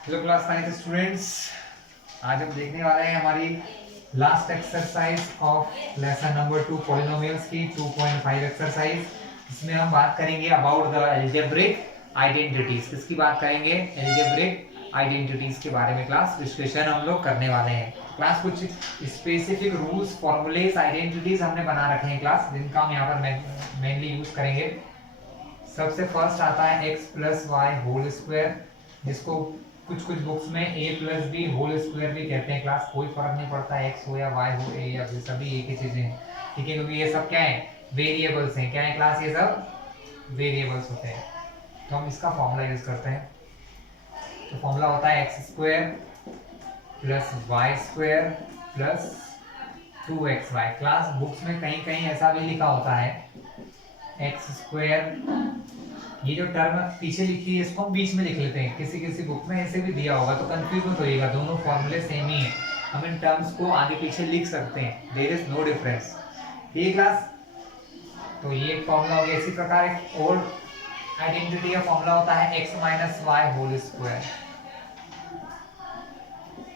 Hello class 9 students, आज हम देखने वाले हैं हमारी last exercise of lesson number 2 polynomials की 2.5 एक्सरसाइज। इसमें हम बात करेंगे अबाउट द अलजेब्रिक आइडेंटिटीज। किसकी बात करेंगे? अलजेब्रिक आइडेंटिटीज के बारे में क्लास विश्लेषण हम लोग करने वाले हैं। क्लास कुछ स्पेसिफिक रूल्स, फॉर्मूलेस, आइडेंटिटीज हमने बना रखे हैं क्लास, जिनका हम यहाँ पर मेनली यूज करेंगे। सबसे फर्स्ट आता है x plus y whole square, जिसको कुछ कुछ बुक्स में a plus b whole square भी कहते हैं क्लास। कोई फर्क नहीं पड़ता x हो या y हो, a या b, सभी एक ही चीजें हैं, ठीक है, क्योंकि ये सब क्या है? वेरिएबल्स हैं। क्या है क्लास? ये सब वेरिएबल्स होते हैं। तो हम इसका फॉर्मूला यूज करते हैं। तो फॉर्मूला होता है x square plus y square plus 2xy। Class books में कहीं कहीं ऐसा भी लिखा होता है एक्स स्क्वायर, ये जो टर्म पीछे लिखी है इसको हम बीच में लिख लेते हैं। किसी किसी बुक में ऐसे भी दिया होगा तो कंफ्यूज मत होइएगा, दोनों फॉर्मूले सेम ही है। हम इन टर्म्स को आगे पीछे लिख सकते हैं, देयर इज नो डिफरेंस। ठीक है क्लास? तो ये एक फॉर्मूला हो गया। इसी प्रकार एक और आइडेंटिटी का फॉर्मूला होता है x minus y whole square.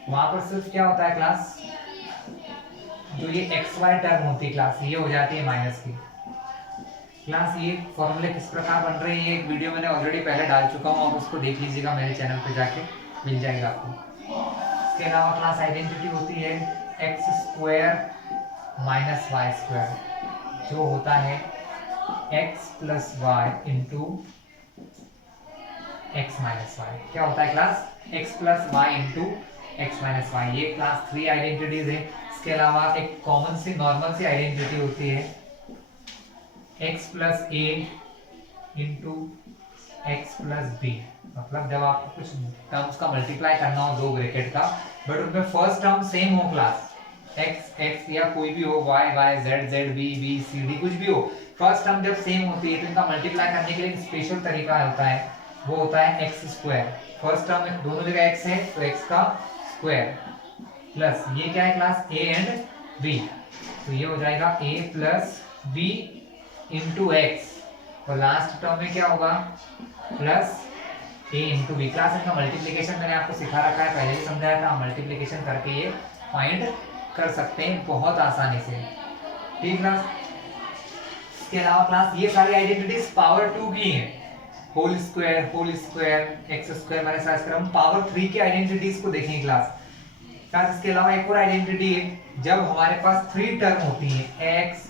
वहां पर सिर्फ क्या होता है क्लास? जो ये एक्स वाई टर्म होती है क्लास, ये हो जाती है माइनस की। क्लास ये फॉर्मूले किस प्रकार बन रहे हैं, ये एक वीडियो मैंने ऑलरेडी पहले डाल चुका हूँ, आप उसको देख लीजिएगा, मेरे चैनल पे जाके मिल जाएगा आपको। इसके अलावा क्लास आइडेंटिटी होती है x square minus y square, जो होता है x plus y into x minus y. क्या होता है class? X plus y into x minus y. ये क्लास 3 आइडेंटिटीज है। इसके अलावा एक कॉमन सी नॉर्मल सी आइडेंटिटी होती है x plus a into x plus b. मतलब जब आपको कुछ टर्म्स का मल्टीप्लाई करना हो दो ब्रैकेट का, बट उनमें फर्स्ट टर्म सेम हो क्लास, x x या कोई भी हो, y y z z b b c d कुछ भी हो, फर्स्ट टर्म जब सेम होती है तो इनका मल्टीप्लाई करने के लिए एक स्पेशल तरीका होता है, वो होता है x स्क्वायर। फर्स्ट टर्म में दोनों जगह x है तो x का स्क्वायर प्लस ये क्या है क्लास? a एंड b, तो ये हो जाएगा a plus b into x, और लास्ट टर्म में क्या होगा? Plus a into B. Class इनका मल्टीप्लीकेशन मैंने आपको सिखा रखा है, पहले ही समझाया था। मल्टीप्लीकेशन करके ये फाइंड कर सकते हैं बहुत आसानी से, ठीक क्लास? इसके अलावा क्लास ये सारी आइडेंटिटीज पावर 2 की हैं। Whole square, x square minus y square. हम पावर 3 की आइडेंटिटीज को देखेंगे क्लास। इसके अलावा एक और आइडेंटिटी है, जब हमारे पास 3 टर्म होती हैं, x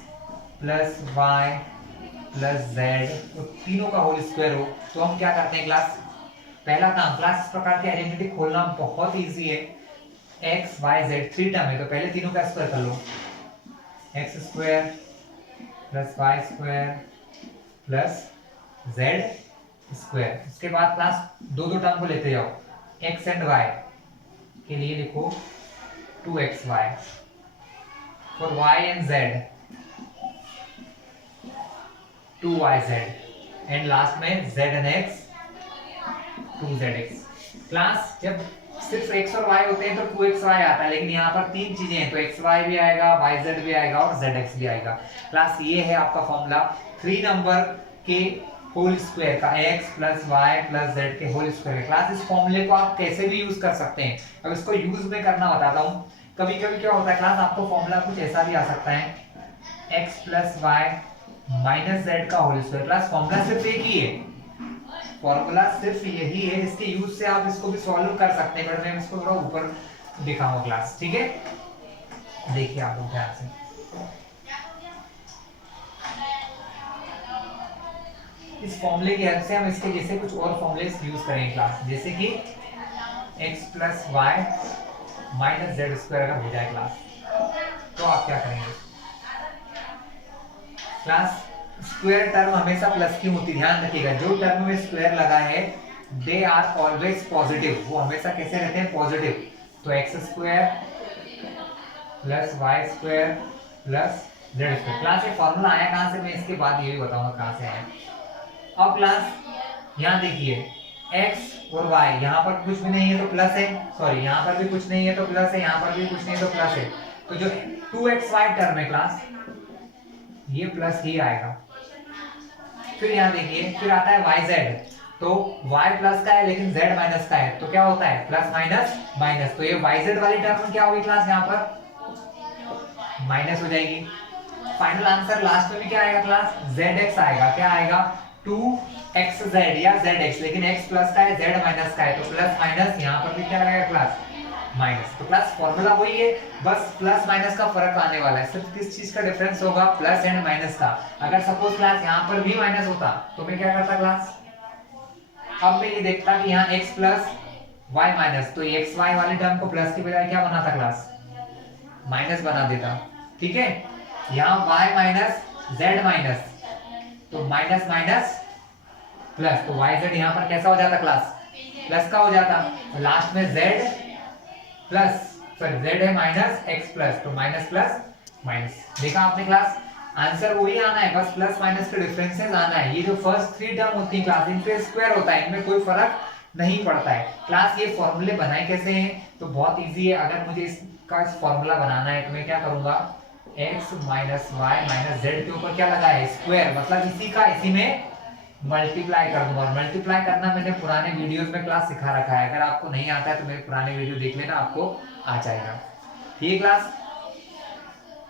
plus y plus z, तो तीनों का होल स्क्वायर हो, तो हम क्या करते हैं क्लास? पहला काम क्लास, इस प्रकार की आइडेंटिटी खोलना बहुत इजी है। एक्स वाई जेड 3 टर्म है तो पहले तीनों का स्क्वायर कर लो, x square plus y square plus z square. उसके बाद क्लास दो दो टर्म को लेते जाओ, एक्स एंड वाई के लिए लिखो 2xy, for y and z 2yz, and last में z and x 2zx। Class जब सिर्फ x और y होते हैं तो 2xy आता है, लेकिन यहाँ पर तीन चीजें हैं तो xy भी आएगा, yz भी आएगा और zx भी आएगा। क्लास ये है आपका फॉर्मूला 3 नंबर के होल स्क्वायर का, x plus y plus z के होल स्क्वायर का। क्लास इस फॉर्मूले को आप कैसे भी यूज कर सकते हैं। अब इसको यूज में करना बताता हूँ। कभी कभी क्या होता है क्लास, आपको फॉर्मूला कुछ ऐसा भी आ सकता है, x plus y minus z का होल स्क्वायर। क्लास फॉर्मूला सिर्फ एक ही है, फॉर्मूला सिर्फ यही है, इसके यूज से आप इसको भी सॉल्व कर सकते हैं, बट मैं इसको थोड़ा ऊपर दिखाऊंगा क्लास, ठीक है? देखिए आप लोग ध्यान से, इस फॉर्मूले की हेल्प से हम इसके जैसे कुछ और फॉर्मूले यूज करेंगे क्लास, जैसे कि x plus y minus z square अगर हो जाए क्लास, तो आप क्या करेंगे? क्लास स्क्वायर टर्म हमेशा प्लस की होती है, ध्यान रखिएगा। जो टर्म में स्क्वायर लगा है दे आर ऑलवेज पॉजिटिव, वो हमेशा कैसे रहते हैं? पॉजिटिव। तो x square plus y square plus z square. Class ये फॉर्मूला आया कहां से, मैं इसके बाद ये भी बताऊंगा कहां से आया। अब क्लास यहाँ देखिए, x और y, यहाँ पर कुछ भी नहीं है तो प्लस है, सॉरी यहाँ पर भी कुछ नहीं है तो प्लस है, यहाँ पर भी कुछ नहीं है तो प्लस है, तो जो 2xy टर्म है क्लास, ये प्लस ही आएगा। फिर यहाँ देखिए, फिर आता है yz, तो तो y प्लस का है लेकिन z माइनस का है, तो क्या होता है प्लस माइनस माइनस, तो ये yz वाली टर्म क्या होगी क्लास, यहाँ पर माइनस हो जाएगी। फाइनल आंसर लास्ट में भी क्या आएगा क्लास, zx आएगा। क्या आएगा 2xz या zx, लेकिन x प्लस का है z माइनस का है, तो प्लस माइनस यहाँ पर भी क्या आएगा क्लास माइनस। तो क्लास फॉर्मूला वही है, बस प्लस माइनस का फर्क आने वाला है, सिर्फ किस चीज का डिफरेंस होगा, प्लस एंड माइनस का। अगर सपोज क्लास यहाँ पर भी माइनस होता तो मैं क्या करता क्लास, अब मैं ये देखता कि यहाँ x प्लस y माइनस, तो एक्स वाई वाली टर्म को प्लस की बजाय क्या बनाता क्लास, माइनस बना देता। ठीक है, यहाँ y माइनस z माइनस, तो माइनस माइनस प्लस, तो yz यहाँ पर कैसा हो जाता क्लास, प्लस का हो जाता। तो लास्ट में z प्लस, सॉरी z है माइनस x प्लस, तो माइनस प्लस माइनस। देखा आपने क्लास, आंसर वही आना है, बस प्लस माइनस के डिफरेंसेस आना है। ये जो फर्स्ट 3 टर्म होती है क्लास, इनके स्क्वायर होता है, इनमें कोई फर्क नहीं पड़ता है क्लास। ये फॉर्मूले बनाए कैसे हैं, तो बहुत इजी है। अगर मुझे इसका फॉर्मूला बनाना है तो मैं क्या करूंगा, x minus y minus z के ऊपर क्या लगा है स्क्वायर, मतलब इसी का इसी में मल्टीप्लाई कर दूंगा। और मल्टीप्लाई करना मैंने पुराने वीडियोस में क्लास सिखा रखा है, अगर आपको नहीं आता है तो मेरे पुराने वीडियो देख लेना, आपको आ जाएगा। ठीक है क्लास,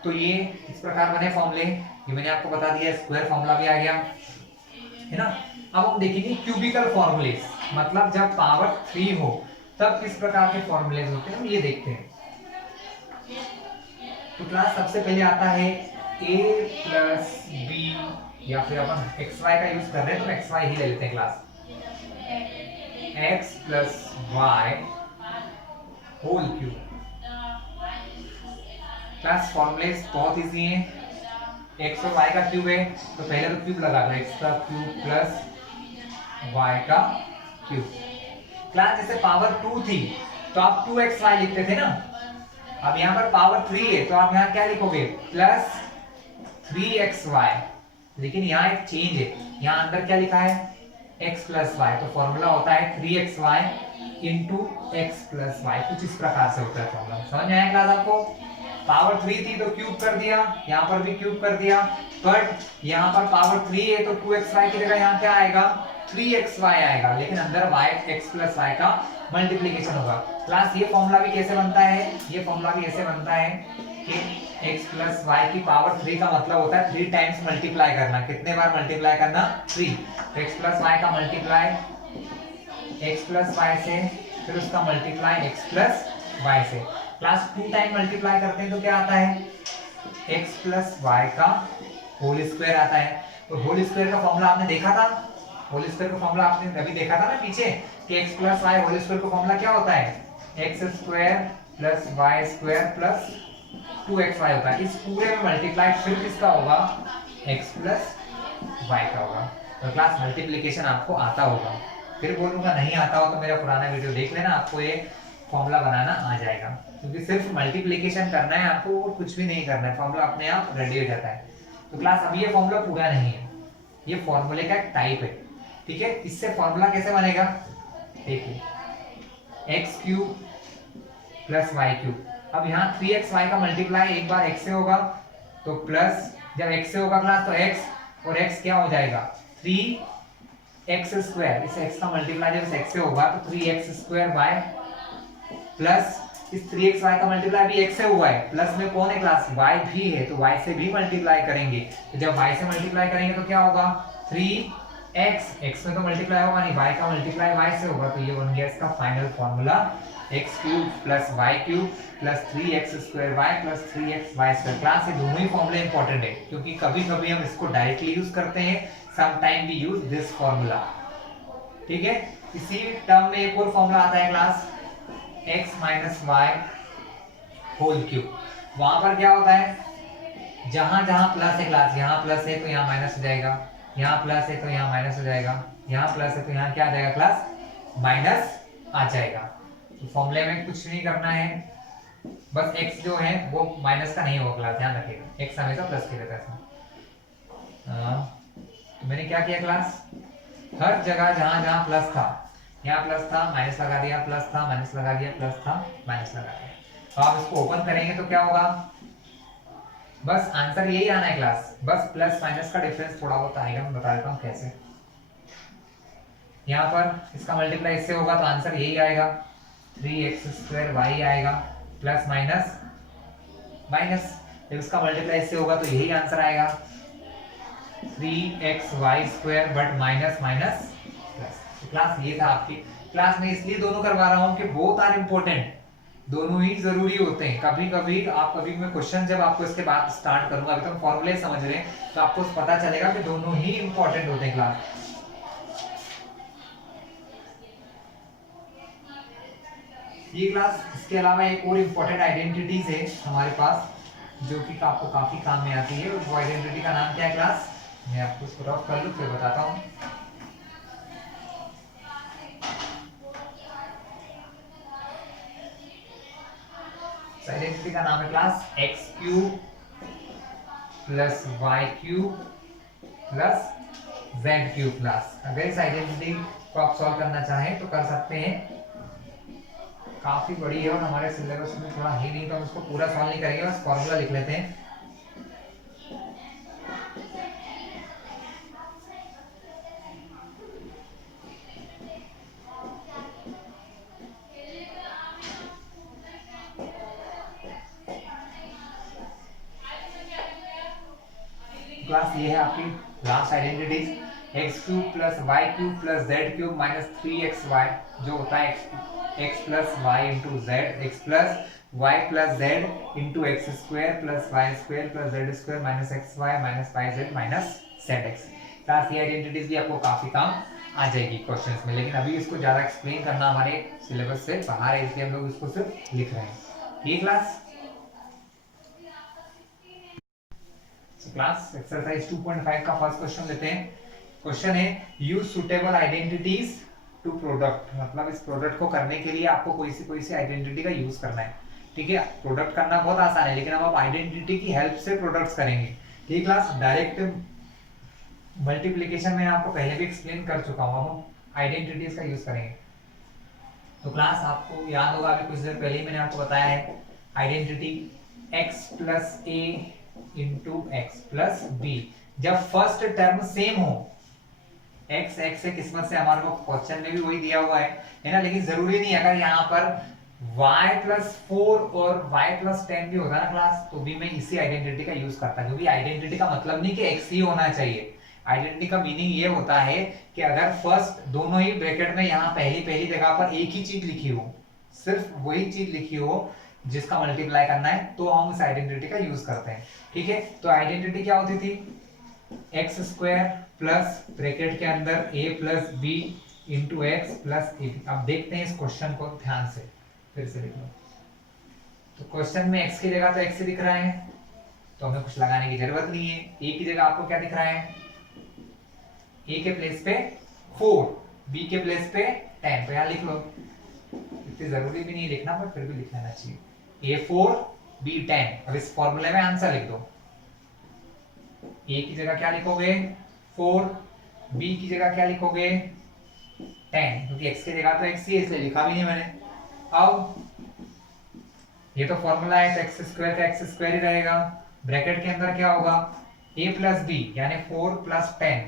तो ये इस प्रकार बने फॉर्मूले, ये मैंने आपको बता दिया, स्क्वायर फॉर्मूला भी आ गया है ना। अब हम देखेंगे क्यूबिकल फॉर्मूले, मतलब जब पावर 3 हो तब किस प्रकार के फॉर्मूले होते हैं, हम ये देखते हैं। तो क्लास सबसे पहले आता है a प्लस बी, या फिर अपन एक्स वाई का यूज कर रहे हैं तो एक्स वाई ही ले लेते हैं class, x plus y whole cube. Class फॉर्मूले बहुत इजी हैं, x और y का क्यूब है तो पहले तो क्यूब लगा दो, x का क्यूब प्लस y का क्यूब। क्लास जैसे पावर 2 थी तो आप 2xy लिखते थे ना, अब यहाँ पर पावर 3 है तो आप यहाँ क्या लिखोगे, प्लस 3xy। लेकिन यहाँ एक चेंज है, यहाँ अंदर क्या लिखा है x प्लस वाई, तो फॉर्मूला होता है 3xy into x plus Y, कुछ इस प्रकार से होता है फॉर्मूला। समझ में आया क्लास आपको, पावर 3 थी तो क्यूब कर दिया, यहाँ पर भी क्यूब कर दिया, बट यहाँ पर पावर 3 है तो 2xy की जगह यहाँ क्या आएगा 3xy आएगा, लेकिन अंदर y x प्लस वाई का मल्टीप्लीकेशन होगा। क्लास ये फॉर्मूला भी कैसे बनता है, ये फॉर्मूला भी ऐसे बनता है कि x प्लस वाई की पावर 3 का मतलब होता है 3 टाइम्स मल्टीप्लाई करना। कितने बार मल्टीप्लाई करना, 3। तो x प्लस वाई का मल्टीप्लाई x प्लस वाई से, फिर उसका मल्टीप्लाई x प्लस वाई से। क्लास 2 टाइम मल्टीप्लाई करते हैं तो क्या आता है, x प्लस वाई का होल स्क्वायर आता है। तो होल स्क्वायर का फॉर्मूला आपने देखा था, होल स्क्वायर का फॉर्मूला आपने अभी देखा था ना पीछे, कि x plus y whole square का फॉर्मूला क्या होता है, x square plus y square plus 2xy होता है। इस पूरे में मल्टीप्लाई फिर किसका होगा, x प्लस वाई का होगा। तो क्लास मल्टीप्लिकेशन आपको आता होगा, फिर बोलूंगा नहीं आता हो तो मेरा पुराना वीडियो देख लेना, आपको ये फॉर्मूला बनाना आ जाएगा। क्योंकि सिर्फ मल्टीप्लिकेशन करना है आपको और कुछ भी नहीं करना है, फॉर्मूला अपने आप रेडी हो जाता है। तो क्लास अभी ये फॉर्मूला पूरा नहीं है, ये फॉर्मूले का एक टाइप है। ठीक है, इससे फॉर्मूला कैसे बनेगा, देखिए x cube plus y cube. अब यहाँ 3xy का मल्टीप्लाई एक बार x से होगा तो प्लस, जब x से होगा क्लास तो x और x क्या हो जाएगा 3x स्क्वायर, इस x का मल्टीप्लाई जब x से होगा तो 3x स्क्वायर बाय प्लस इस 3xy का मल्टीप्लाई भी x से हुआ है, प्लस में कौन है क्लास y भी है तो y से भी मल्टीप्लाई करेंगे। तो जब y से मल्टीप्लाई करेंगे तो क्या होगा 3x, x में तो मल्टीप्लाई होगा नहीं, y का मल्टीप्लाई y से होगा, तो ये बन गया इसका final formula x cube plus y cube plus 3x square y plus 3x y square. Class ये दोनों ही फॉर्मूले इंपॉर्टेंट है क्योंकि कभी कभी हम इसको डायरेक्टली यूज करते हैं, some time we use this formula. ठीक है, इसी टर्म में एक और फॉर्मूला आता है class x minus y whole cube. वहां पर क्या होता है, जहां जहां प्लस है क्लास, यहाँ प्लस है तो यहाँ माइनस हो जाएगा, यहाँ प्लस है तो यहाँ माइनस हो जाएगा, यहाँ प्लस है तो यहाँ क्या आ जाएगा क्लास माइनस आ जाएगा। तो फॉर्मूले में कुछ नहीं करना है, बस x जो है वो माइनस का नहीं होगा क्लास, ध्यान रखिएगा, x हमेशा प्लस की रहता है। तो मैंने क्या किया क्लास, हर जगह जहां जहां प्लस था, यहाँ प्लस था माइनस लगा दिया, प्लस था माइनस लगा दिया, प्लस था माइनस लगा दिया। तो आप इसको ओपन करेंगे तो क्या होगा, बस आंसर यही आना है क्लास, बस प्लस माइनस का डिफरेंस थोड़ा बहुत आएगा, मैं बता देता हूँ कैसे। यहाँ पर इसका मल्टीप्लाई इससे होगा तो आंसर यही आएगा 3x² आएगा, प्लस माइनस माइनस, जब इसका मल्टीप्लाई इससे होगा तो यही आंसर आएगा 3xy² but minus minus plus. तो क्लास ये था आपकी क्लास में, इसलिए दोनों करवा रहा हूँ कि बोथ आर इंपॉर्टेंट, दोनों ही जरूरी होते हैं। कभी कभी आप कभी मैं क्वेश्चन जब आपको इसके बाद स्टार्ट करूंगा, अभी तो हम फॉर्मूले समझ रहे हैं, तो आपको पता चलेगा कि दोनों ही इंपॉर्टेंट होते हैं क्लास। ये क्लास इसके अलावा एक और इम्पोर्टेंट आइडेंटिटीज है हमारे पास जो कि आपको काफी काम में आती है, वो आइडेंटिटी का नाम क्या है क्लास, मैं आपको इसको रफ कर लूं फिर बताता हूँ। आइडेंटिटी का नाम है class x³ plus y³ plus z³ class. अगर इस आइडेंटिटी को आप सॉल्व करना चाहें तो कर सकते हैं, काफी बड़ी है और हमारे सिलेबस में थोड़ा ही नहीं, तो हम इसको पूरा सॉल्व नहीं करेंगे, बस फॉर्मूला लिख लेते हैं। क्लास ये है आपकी last identities, x³ plus y³ plus z³ minus 3xy, जो होता है x plus y into z, x plus y plus z into x² plus y² plus z² minus xy minus yz minus zx। Class ये identities भी आपको काफी काम आ जाएगी questions में, लेकिन अभी इसको ज्यादा एक्सप्लेन करना हमारे सिलेबस से बाहर है, इसलिए हम लोग इसको सिर्फ लिख रहे हैं। ये क्लास क्लास एक्सरसाइज 2.5 का फर्स्ट क्वेश्चन लेते हैं। क्वेश्चन है use suitable identities to product, मतलब इस प्रोडक्ट को करने के लिए आपको कोई सी आइडेंटिटी का यूज करना है। ठीक है, प्रोडक्ट करना बहुत आसान है, लेकिन अब आप आइडेंटिटी की हेल्प से प्रोडक्ट्स करेंगे। ये क्लास डायरेक्ट मल्टीप्लिकेशन में आपको पहले भी एक्सप्लेन कर चुका हूँ, हम आइडेंटिटीज का यूज करेंगे। तो क्लास आपको याद होगा, अभी कुछ देर पहले ही मैंने आपको बताया है identity x plus a into x plus B, जब फर्स्ट टर्म सेम हो, x x से किस्मत से हमारे को क्वेश्चन में भी वही दिया हुआ है ना, लेकिन जरूरी नहीं, अगर यहाँ पर y प्लस 4 और y प्लस 10 भी होता ना क्लास, तो भी मैं इसी आइडेंटिटी का यूज करता, क्योंकि आइडेंटिटी का मतलब नहीं कि x ही होना चाहिए। आइडेंटिटी का मीनिंग ये होता है कि अगर फर्स्ट दोनों ही ब्रैकेट में यहाँ पहली जगह पर एक ही चीज लिखी हो, सिर्फ वही चीज लिखी हो जिसका मल्टीप्लाई करना है, तो हम उस आइडेंटिटी का यूज करते हैं। ठीक है, तो आइडेंटिटी क्या होती थी, x² प्लस ब्रैकेट के अंदर a plus b into x plus a. अब देखते हैं इस क्वेश्चन को ध्यान से, फिर से लिख लो। तो क्वेश्चन में x की जगह तो x दिख रहा है, तो हमें कुछ लगाने की जरूरत नहीं है। a की जगह आपको क्या दिख रहा है, a के प्लेस पे 4, b के प्लेस पे 10, तो यहाँ लिख लो। इतनी जरूरी भी नहीं लिखना, पर फिर भी लिख लेना चाहिए, a4 b10। अब इस फॉर्मूले में आंसर लिख दो। a की जगह क्या लिखोगे 4, b की जगह क्या लिखोगे 10, क्योंकि x की जगह तो x ही है इसलिए लिखा भी नहीं मैंने। अब ये तो फॉर्मूला है, तो x² का x² ही रहेगा, ब्रैकेट के अंदर क्या होगा a प्लस b यानी 4 प्लस 10।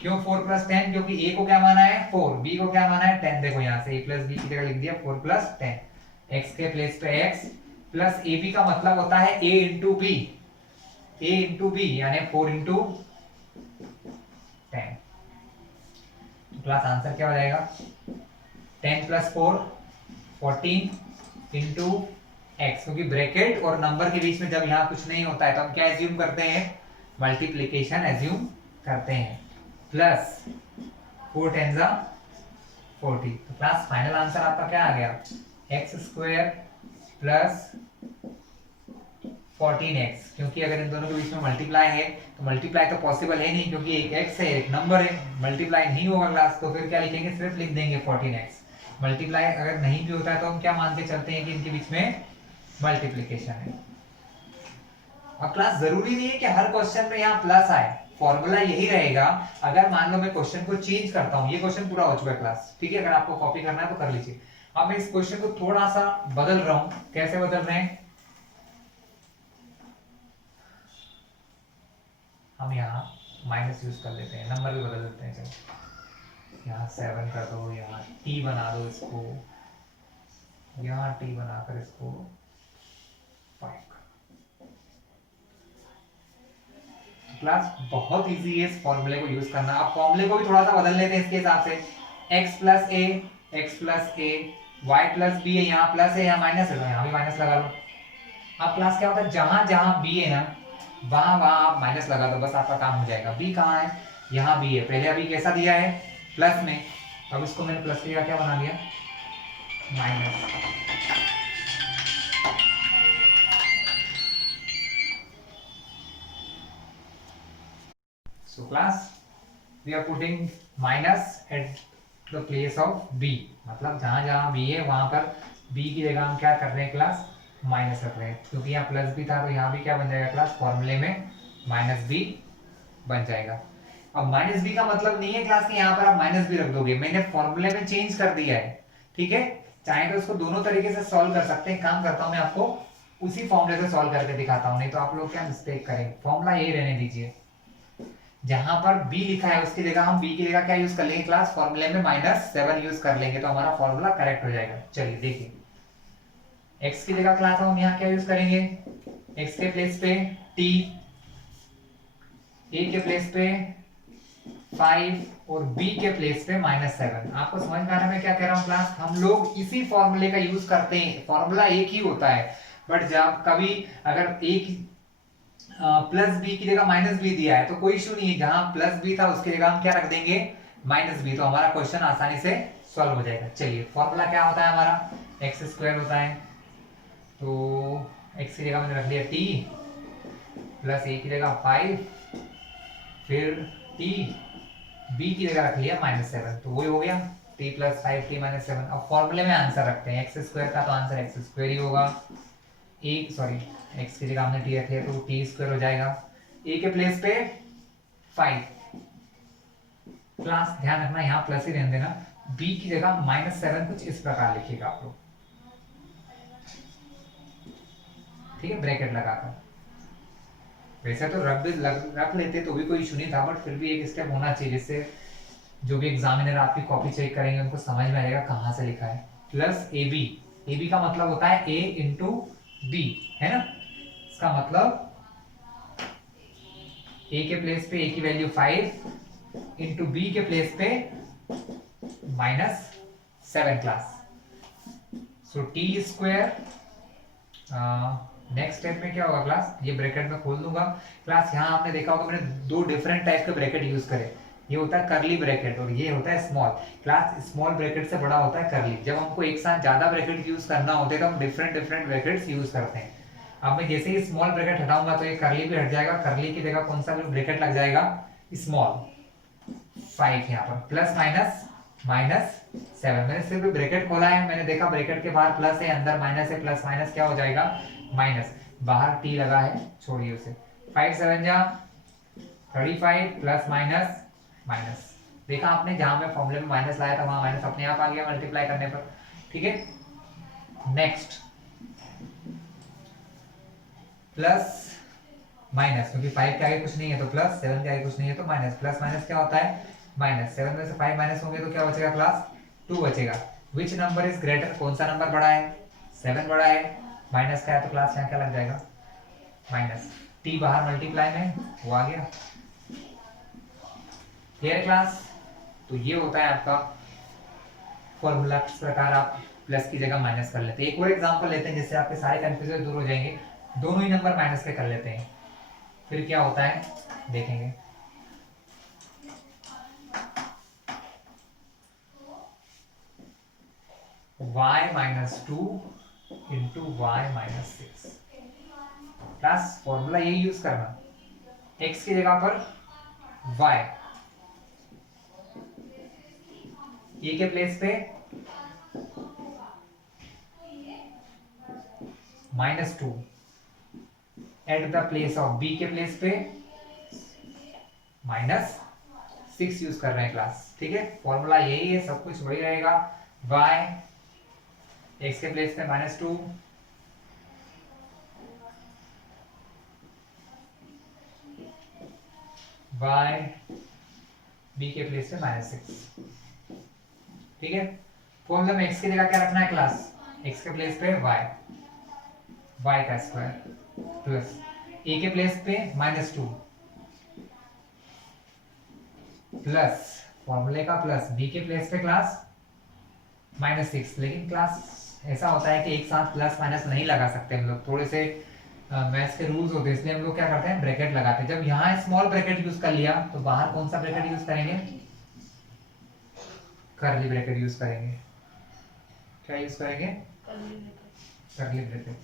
क्यों 4 प्लस 10, क्योंकि a को क्या माना है 4, b को क्या माना है 10। देखो यहाँ से a प्लस b की जगह लिख दिया 4 प्लस 10, x के प्लेस पे x प्लस ए बी का मतलब होता है a into b, a into b यानी 4 इंटू 10। तो क्लास आंसर क्या हो जाएगा 10 प्लस 4 14 इंटू एक्स, क्योंकि ब्रैकेट और नंबर के बीच में जब यहाँ कुछ नहीं होता है तो हम क्या एज्यूम करते हैं, मल्टीप्लिकेशन एज्यूम करते हैं। प्लस 4 10 40। तो क्लास फाइनल आंसर आपका क्या आ गया x² प्लस 14x, क्योंकि अगर इन दोनों के बीच में मल्टीप्लाई है तो मल्टीप्लाई तो पॉसिबल है नहीं, क्योंकि एक x है एक नंबर है, मल्टीप्लाई नहीं होगा क्लास, तो फिर क्या लिखेंगे सिर्फ लिख देंगे 14x। मल्टीप्लाई अगर नहीं भी होता है तो हम क्या मान के चलते हैं कि इनके बीच में मल्टीप्लिकेशन है। अब क्लास जरूरी नहीं है कि हर क्वेश्चन में यहाँ प्लस आए, फॉर्मूला यही रहेगा। अगर मान लो मैं क्वेश्चन को चेंज करता हूँ, ये क्वेश्चन पूरा हो चुका है क्लास, ठीक है, अगर आपको कॉपी करना है तो कर लीजिए। अब मैं इस क्वेश्चन को थोड़ा सा बदल रहा हूं, कैसे बदल रहे हैं, हम यहाँ माइनस यूज कर लेते हैं, नंबर भी बदल देते हैं। चलो यहाँ 7 कर दो, यहाँ t बना दो इसको, यहाँ t बनाकर इसको 5। क्लास बहुत इजी है इस फॉर्मूले को यूज करना। आप फॉर्मूले को भी थोड़ा सा बदल लेते हैं इसके हिसाब से, x प्लस ए, एक्स प्लस ए, वाई प्लस बी है, यहाँ प्लस है यहाँ माइनस है तो यहाँ भी माइनस लगा लो। अब क्लास क्या होता है, जहां जहां बी है ना वहां वहां आप माइनस लगा दो, बस आपका काम हो जाएगा। बी कहाँ है, यहाँ बी है, पहले अभी कैसा दिया है प्लस में, अब इसको मैंने प्लस की जगह क्या बना दिया minus. So class, we are putting minus at the place of b, मतलब जहां जहां b है वहां पर b की जगह हम क्या कर रहे हैं क्लास, माइनस रख रहे हैं, क्योंकि यहाँ प्लस भी था तो यहाँ भी क्या बन जाएगा क्लास, फॉर्मूले में माइनस b बन जाएगा। अब माइनस b का मतलब नहीं है क्लास कि यहाँ पर आप माइनस b रख दोगे, मैंने फॉर्मूले में चेंज कर दिया है, ठीक है। चाहे तो इसको दोनों तरीके से सॉल्व कर सकते हैं, काम करता हूँ मैं आपको उसी फॉर्मूले से सॉल्व करके दिखाता हूँ, नहीं तो आप लोग क्या मिस्टेक करेंगे। फॉर्मूला यही रहने दीजिए, जहां पर b लिखा है उसकी जगह हम b की जगह क्या यूज कर लेंगे क्लास, फॉर्मूले में -7 यूज कर लेंगे तो हमारा फॉर्मूला करेक्ट हो जाएगा। चलिए देखिए, x की जगह क्लास हम यहाँ क्या यूज करेंगे, x के प्लेस पे t, a के प्लेस पे 5 और b के प्लेस पे -7। आपको समझ में आ रहा है मैं क्या कह रहा हूँ क्लास, हम लोग इसी फॉर्मूले का यूज करते हैं, फॉर्मूला एक ही होता है, बट जब कभी अगर एक प्लस बी की जगह माइनस बी दिया है तो कोई इशू नहीं है, जहां प्लस बी था उसकी जगह हम क्या रख देंगे माइनस बी, तो हमारा क्वेश्चन आसानी से सॉल्व हो जाएगा। चलिए फॉर्मूला क्या होता है हमारा, एक्स स्क्वायर होता है, तो एक्स की जगह मैंने रख दिया टी, प्लस ए की जगह 5, फिर टी, बी की जगह रख लिया -7, तो वही हो गया टी प्लस 5 टी -7। अब फॉर्मूले में आंसर रखते हैं एक्स स्क्वायर का, तो आंसर एक्स स्क्वायर ही होगा। एक्स की जगह हमने टी रख लिया तो टी स्क्वायर हो जाएगा, ए के प्लेस पे 5। क्लास ध्यान रखना यहाँ प्लस ही रहने देना, बी की जगह -7 कुछ इस प्रकार लिखिएगा आप लोग, ठीक है, ब्रैकेट लगाकर। वैसे तो रख लेते तो भी कोई इशू नहीं था, बट फिर भी एक स्टेप होना चाहिए जिससे जो भी एग्जामिनर आपकी कॉपी चेक करेंगे उनको समझ में आएगा कहाँ से लिखा है। प्लस ए बी का मतलब होता है ए इंटू बी, है ना, इसका मतलब ए के प्लेस पे ए की वैल्यू 5 इंटू बी के प्लेस पे -7 class, so T square. Next step में क्या होगा क्लास, ये ब्रैकेट में खोल दूंगा क्लास। यहाँ आपने देखा होगा मैंने दो डिफरेंट टाइप के ब्रैकेट यूज करे, ये होता है करली ब्रैकेट और ये होता है स्मॉल। क्लास स्मॉल ब्रैकेट से बड़ा होता है करली। जब हमको एक साथ ज्यादा ब्रैकेट यूज करना होते हैं तो हम डिफरेंट ब्रैकेट्स यूज करते हैं। अब मैं जैसे ही स्मॉल ब्रैकेट हटाऊंगा तो ये करली भी हट जाएगा, करली की जगह कौन सा ब्रैकेट लग जाएगा स्मॉल 5, यहाँ पर प्लस -7। मैंने सिर्फ ब्रैकेट खोला है, मैंने देखा ब्रैकेट के बाहर प्लस है अंदर माइनस है, प्लस माइनस क्या हो जाएगा माइनस, बाहर टी लगा है छोड़िए उसे, 5 7 जा 35 प्लस माइनस। देखा आपने, जहां मैं फॉर्मूले में माइनस लाया था वहां माइनस अपने आप आ गया मल्टीप्लाई करने पर, ठीक है। नेक्स्ट प्लस माइनस, क्योंकि 5 के आगे कुछ नहीं है तो प्लस, 7 के आगे कुछ नहीं है तो माइनस, प्लस माइनस क्या होता है माइनस। 7 में से 5 माइनस होंगे तो क्या बचेगा क्लास 2 बचेगा। विच नंबर इज ग्रेटर, कौन सा नंबर बड़ा है 7 बड़ा है, माइनस का है तो क्लास यहाँ क्या लग जाएगा माइनस, टी बाहर मल्टीप्लाई में वो आ गया, क्लियर क्लास। तो ये होता है आपका फॉर्मूला, किस प्रकार आप प्लस की जगह माइनस कर लेते हैं। एक और एग्जांपल लेते हैं जिससे आपके सारे कंफ्यूजन दूर हो जाएंगे। दोनों ही नंबर माइनस के कर लेते हैं, फिर क्या होता है देखेंगे। y-2 into y-6, class formula यही यूज करना, x की जगह पर y, a के प्लेस पे -2, at the place of b के प्लेस पे -6 यूज कर रहे हैं क्लास, ठीक है। फॉर्मूला यही है, सब कुछ वही रहेगा। y x के प्लेस पे -2, y b के प्लेस पे -6, ठीक है। फॉर्मूला में x की जगह क्या रखना है क्लास, x के प्लेस पे y का स्क्वायर प्लस a के प्लेस पे -2 प्लस फॉर्मूले का प्लस b के प्लेस पे क्लास -6। लेकिन क्लास ऐसा होता है कि एक साथ प्लस माइनस नहीं लगा सकते हम लोग, थोड़े से मैथ्स के रूल्स होते हैं, इसलिए हम लोग क्या करते हैं ब्रैकेट लगाते हैं। जब यहाँ स्मॉल ब्रैकेट यूज कर लिया तो बाहर कौन सा ब्रैकेट यूज करेंगे, कर्ली ब्रैकेट यूज करेंगे। क्या यूज करेंगे, curly bracket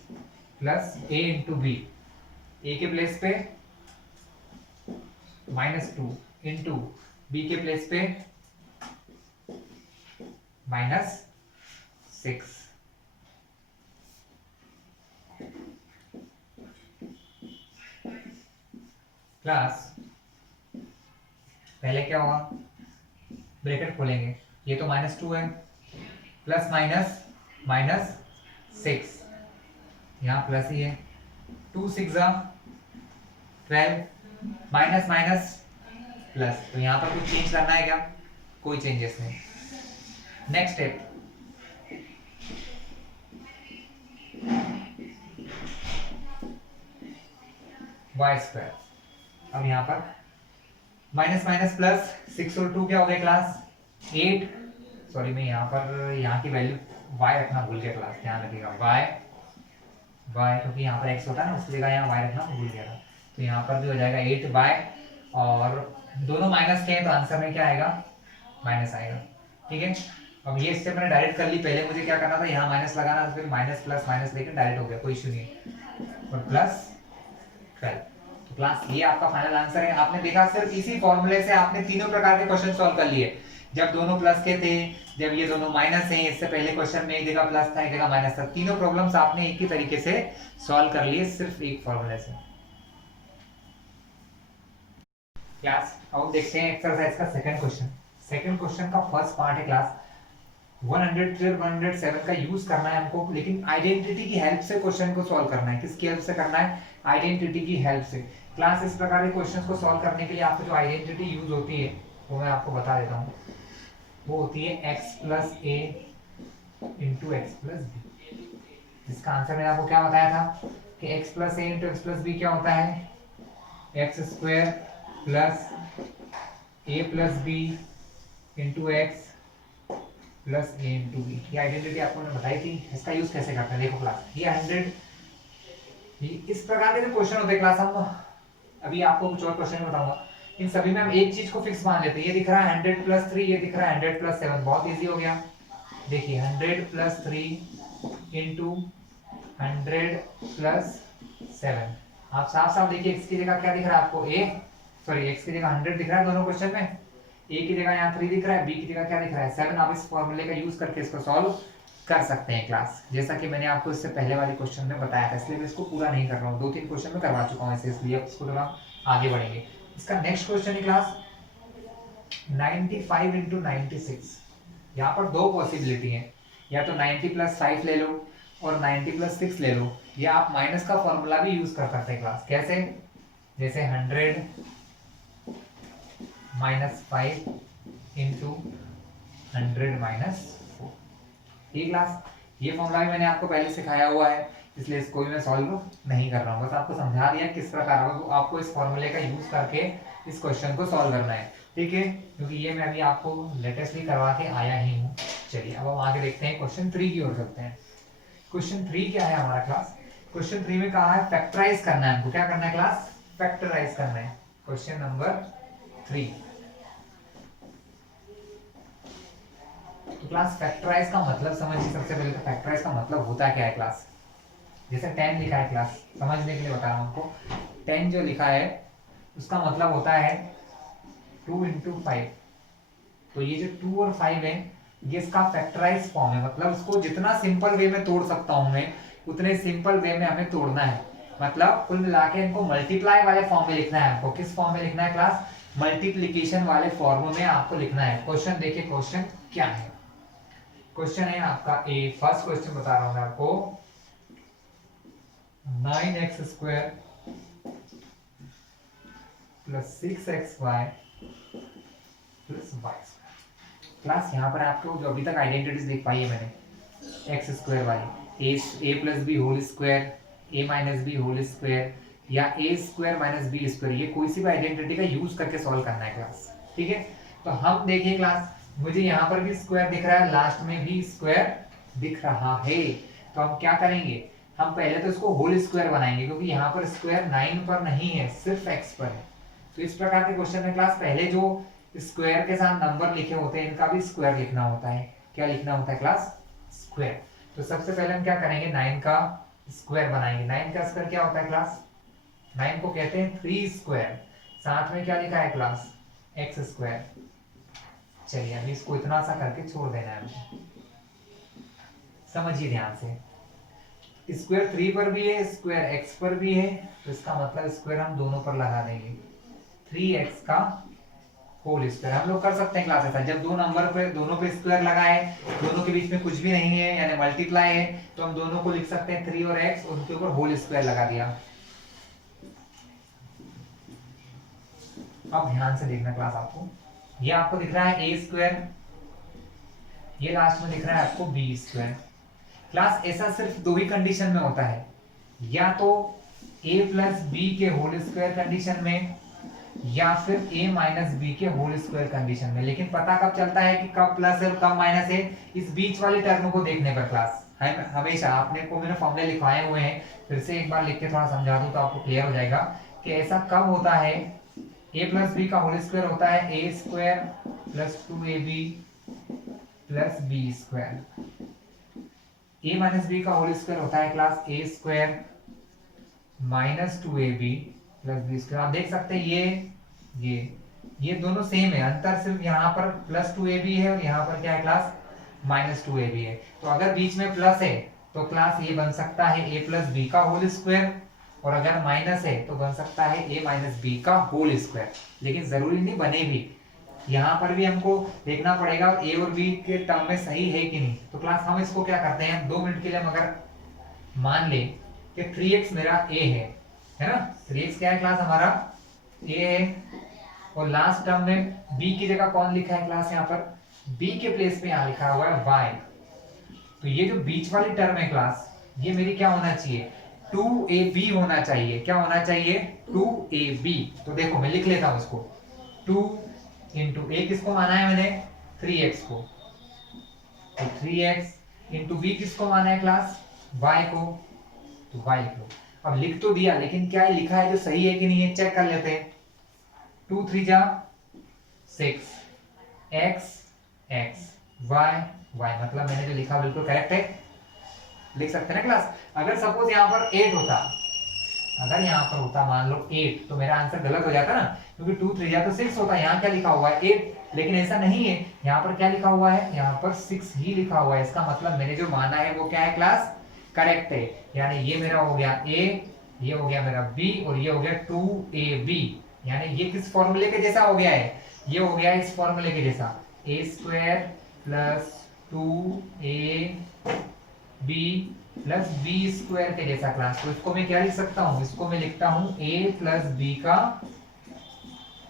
plus a into b, a के प्लेस पे -2 इंटू बी के प्लेस पे -6। प्लस पहले क्या होगा, ब्रैकेट खोलेंगे, ये तो -2 है, प्लस -6, यहाँ प्लस ही है, 2 6 12, माइनस माइनस प्लस, तो यहाँ पर कुछ चेंज करना है क्या, कोई चेंजेस नहीं। Next step, y square. अब यहाँ पर माइनस माइनस प्लस, 6 और 2 क्या हो गए क्लास 8। सॉरी मैं यहाँ पर यहाँ की वैल्यू y रखना भूल गया क्लास, ध्यान रखिएगा y क्योंकि यहाँ पर x होता है ना, उसकी जगह यहाँ y रखना भूल गया था। तो यहाँ पर भी हो जाएगा 8y, और दोनों माइनस के हैं तो आंसर में क्या आएगा, माइनस आएगा। ठीक है, अब ये स्टेप मैंने डायरेक्ट कर ली, पहले मुझे क्या करना था, यहाँ माइनस लगाना, फिर माइनस प्लस माइनस लेकर डायरेक्ट हो गया, कोई इशू नहीं है। और प्लस 12, तो क्लास ये आपका फाइनल आंसर है। आपने देखा सिर्फ इसी फॉर्मूले से आपने तीनों प्रकार के क्वेश्चन सॉल्व कर लिए, जब दोनों प्लस के थे, जब ये दोनों माइनस हैं, इससे पहले क्वेश्चन में एक जगह प्लस था एक जगह माइनस था, तीनों प्रॉब्लम्स आपने एक ही तरीके से सॉल्व कर लिए सिर्फ एक फॉर्मूले से। क्लास अब देखते हैं एक्सरसाइज का सेकंड क्वेश्चन। सेकंड क्वेश्चन का फर्स्ट पार्ट है क्लास 112 107 का यूज करना है हमको, लेकिन आइडेंटिटी की हेल्प से क्वेश्चन को सॉल्व करना है। किसकी हेल्प से करना है, आइडेंटिटी की हेल्प से। क्लास इस प्रकार के क्वेश्चंस को सॉल्व करने के लिए आपको जो आइडेंटिटी यूज होती है वो मैं आपको बता देता हूँ, वो होती है x plus a into x plus b. इसका आंसर मैंने आपको क्या बताया था कि x plus a into x plus b क्या होता है, x square plus a plus b into x plus a into b. ये आइडेंटिटी आपको मैंने बताई थी। इसका यूज कैसे करते हैं देखो क्लास, ये 100, ये इस प्रकार के जो क्वेश्चन होते हैं क्लास, हम अभी आपको कुछ और क्वेश्चन बताऊंगा, इन सभी में हम एक चीज को फिक्स मान लेते हैं। ये दिख रहा है 100 प्लस 3, ये दिख रहा है 100 प्लस 7, बहुत इजी हो गया। देखिए 100 प्लस 3 इंटू 100 प्लस 7, आप साफ साफ देखिए x की जगह क्या दिख रहा है आपको, x की जगह 100 दिख रहा है दोनों क्वेश्चन में, a की जगह यहाँ 3 दिख रहा है, b की जगह क्या दिख रहा है 7। आप इस फॉर्मूले का यूज करके इसको सॉल्व कर सकते हैं क्लास, जैसा कि मैंने आपको इससे पहले वाले क्वेश्चन में बताया था, इसलिए मैं इसको पूरा नहीं कर रहा हूँ, 2-3 क्वेश्चन में करवा चुका हूँ ऐसे, इसलिए इसको थोड़ा आगे बढ़ेंगे। इसका नेक्स्ट क्वेश्चन है क्लास 95 इंटू 96। यहाँ पर दो पॉसिबिलिटी है, या तो 90 प्लस 5 ले लो और 90 प्लस 6 ले लो, या आप माइनस का फॉर्मूला भी यूज कर सकते हैं क्लास। कैसे, जैसे 100 माइनस 5 इंटू 100 माइनस 4। ठीक क्लास, ये फॉर्मूला भी मैंने आपको पहले सिखाया हुआ है, इसलिए इसको भी मैं सॉल्व नहीं कर रहा हूँ, बस आपको समझा दिया किस प्रकार आपको इस फॉर्मूले का यूज करके इस क्वेश्चन को सॉल्व करना है। ठीक है, क्योंकि ये मैं अभी आपको लेटेस्टली करवा के आया ही हूँ। चलिए अब हम आगे देखते हैं, क्वेश्चन 3 की ओर चलते हैं। क्वेश्चन 3 क्या है हमारा क्लास, क्वेश्चन 3 में कहा है फैक्टराइज करना है हमको। क्या करना है क्लास, फैक्टराइज करना है। क्वेश्चन नंबर 3, तो क्लास फैक्टराइज का मतलब समझिए। सबसे पहले तो फैक्टराइज का मतलब होता क्या है क्लास, जैसे 10 लिखा है क्लास, समझने के लिए बता रहा हूँ आपको। 10 जो लिखा है उसका मतलब होता है 2 इंटू 5। तो ये जो 2 और 5 है ये इसका फैक्टराइज फॉर्म है, मतलब इसको जितना सिंपल वे में तोड़ सकता हूं मैं उतने सिंपल वे में हमें तोड़ना है। मतलब कुल मिला के इनको मल्टीप्लाई वाले फॉर्म में लिखना है आपको। किस फॉर्म में लिखना है क्लास, मल्टीप्लीकेशन वाले फॉर्म में आपको लिखना है। क्वेश्चन देखिए, क्वेश्चन क्या है, क्वेश्चन है आपका ए, फर्स्ट क्वेश्चन बता रहा हूं मैं आपको, 9x square plus 6xy plus y square. Class यहाँ पर आपको जो अभी तक आइडेंटिटीज देख पाई है मैंने, एक्स स्क्वायर वाली, ए प्लस बी होल स्क्वायर, ए माइनस बी होल स्क्वायर, या ए स्क्वायर माइनस बी स्क्वायर, ये कोई सी भी आइडेंटिटी का यूज करके सॉल्व करना है क्लास। ठीक है, तो हम देखिए क्लास, मुझे यहाँ पर भी स्क्वायर दिख रहा है, लास्ट में भी स्क्वायर दिख रहा है, तो हम क्या करेंगे, हम पहले तो इसको होल स्क्वायर बनाएंगे, क्योंकि यहाँ पर स्क्वायर 9 पर नहीं है, सिर्फ एक्स पर है। तो इस प्रकार के क्वेश्चन में क्लास पहले जो स्क्वायर के साथ नंबर लिखे होते हैं इनका भी स्क्वायर लिखना होता है। क्या लिखना होता है क्लास? स्क्वायर। तो सबसे पहले हम क्या करेंगे, 9 का स्क्वायर बनाएंगे। 9 का स्क्वायर क्या होता है क्लास? 9 को कहते हैं 3 स्क्वायर। साथ में क्या लिखा है क्लास? X square. चलिए अभी इसको इतना सा करके छोड़ देना है मुझे, समझिए ध्यान से। स्क्वायर 3 पर भी है, स्क्वायर एक्स पर भी है, तो इसका मतलब स्क्वायर हम दोनों पर लगा देंगे। 3x का होल स्क्वायर हम लोग कर सकते हैं क्लास ऐसा, जब दो नंबर पे दोनों पे स्क्वायर लगा है, दोनों के बीच में कुछ भी नहीं है यानी मल्टीप्लाई है, तो हम दोनों को लिख सकते हैं 3 और x, उनके ऊपर होल स्क्वायर लगा दिया। अब ध्यान से देखना क्लास, आपको ये आपको दिख रहा है a स्क्वायर, ये लास्ट में दिख रहा है आपको b स्क्वायर। क्लास ऐसा सिर्फ दो ही कंडीशन में होता है, या तो a प्लस बी के होल स्क्वायर कंडीशन में, या फिर a माइनस बी के होल स्क्वायर कंडीशन में। लेकिन पता कब चलता है कि कब प्लस है और कब माइनस है? इस बीच वाली टर्म को देखने पर क्लास। हमेशा आपने को मैंने फॉर्मूले लिखवाए हुए हैं, फिर से एक बार लिख के थोड़ा समझा दूं तो आपको क्लियर हो जाएगा कि ऐसा कब होता है। a प्लस बी का होल स्क्वायर होता है a square plus 2ab plus b square. a minus b का होल स्क्वायर होता है class a square minus 2ab plus b square. आप देख सकते हैं ये दोनों सेम है, अंतर सिर्फ यहाँ पर प्लस 2ab है और यहाँ पर क्या है क्लास? माइनस 2ab है। तो अगर बीच में प्लस है तो क्लास ये बन सकता है a प्लस बी का होल स्क्वायर, और अगर माइनस है तो बन सकता है a माइनस बी का होल स्क्वायर। लेकिन जरूरी नहीं बने भी, यहाँ पर भी हमको देखना पड़ेगा a और b के टर्म में सही है कि नहीं। तो क्लास हम इसको क्या करते हैं, 2 मिनट के लिए हम अगर मान ले कि 3x मेरा a है ना, 3x क्या है क्लास? हमारा a है, और लास्ट टर्म में b की जगह कौन लिखा है क्लास? यहाँ पर b के प्लेस पे यहाँ लिखा हुआ है y। तो ये जो बीच वाली टर्म है क्लास, ये मेरी क्या होना चाहिए? 2ab होना चाहिए। क्या होना चाहिए? 2ab। तो देखो मैं लिख लेता हूं इसको, 2 इंटू a किसको माना है मैंने? 3x को। तो 3x इंटू b किसको माना है क्लास? y को। तो y को अब लिख तो दिया, लेकिन क्या लिखा है जो सही है कि नहीं है चेक कर लेते हैं। 2 3 जा 6, x x y y, मतलब मैंने जो लिखा बिल्कुल करेक्ट है, लिख सकते हैं ना क्लास। अगर सपोज यहाँ पर 8 होता, अगर यहाँ पर होता मान लो 8, तो मेरा आंसर गलत हो जाता ना, क्योंकि 2 3 जा तो 6 होता। यहाँ क्या लिखा हुआ है? 8, लेकिन ऐसा नहीं है, यहाँ पर क्या लिखा हुआ है? यहाँ पर 6 ही लिखा हुआ है। इसका मतलब मैंने जो माना है वो क्या है क्लास? करेक्ट है। यानी ये मेरा हो गया a, ये हो गया मेरा b, और ये हो गया 2ab। यानी ये किस फॉर्मूले के जैसा हो गया है? ये हो गया इस फॉर्मूले के जैसा, a square plus 2ab plus b square के जैसा क्लास। तो इसको मैं क्या लिख सकता हूँ? इसको मैं लिखता हूँ a प्लस बी का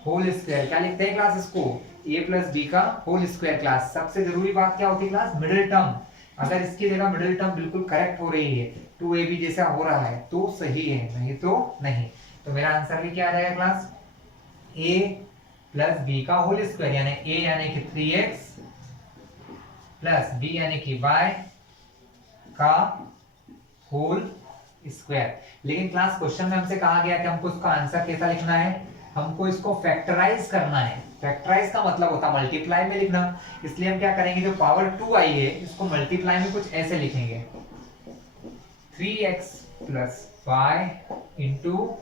होल स्क्वायर। क्या लिखते हैं क्लास इसको? a प्लस बी का होल स्क्वायर। क्लास सबसे जरूरी बात क्या होती है क्लास? Middle term. अगर इसकी जगह मिडिल टर्म बिल्कुल करेक्ट हो रही है, 2ab जैसा हो रहा है, तो सही है, नहीं तो नहीं। तो मेरा आंसर भी क्या आ जाएगा क्लास? a प्लस बी का होल स्क्वायर, यानी a यानी कि 3x प्लस b यानी कि y का होल स्क्वायर। लेकिन क्लास क्वेश्चन में हमसे कहा गया कि हमको इसका आंसर कैसा लिखना है? हमको इसको फैक्टराइज करना है। फैक्टराइज का मतलब होता है मल्टीप्लाई में लिखना। इसलिए हम क्या करेंगे, जो पावर 2 आई है इसको मल्टीप्लाई में कुछ ऐसे लिखेंगे, 3x plus y into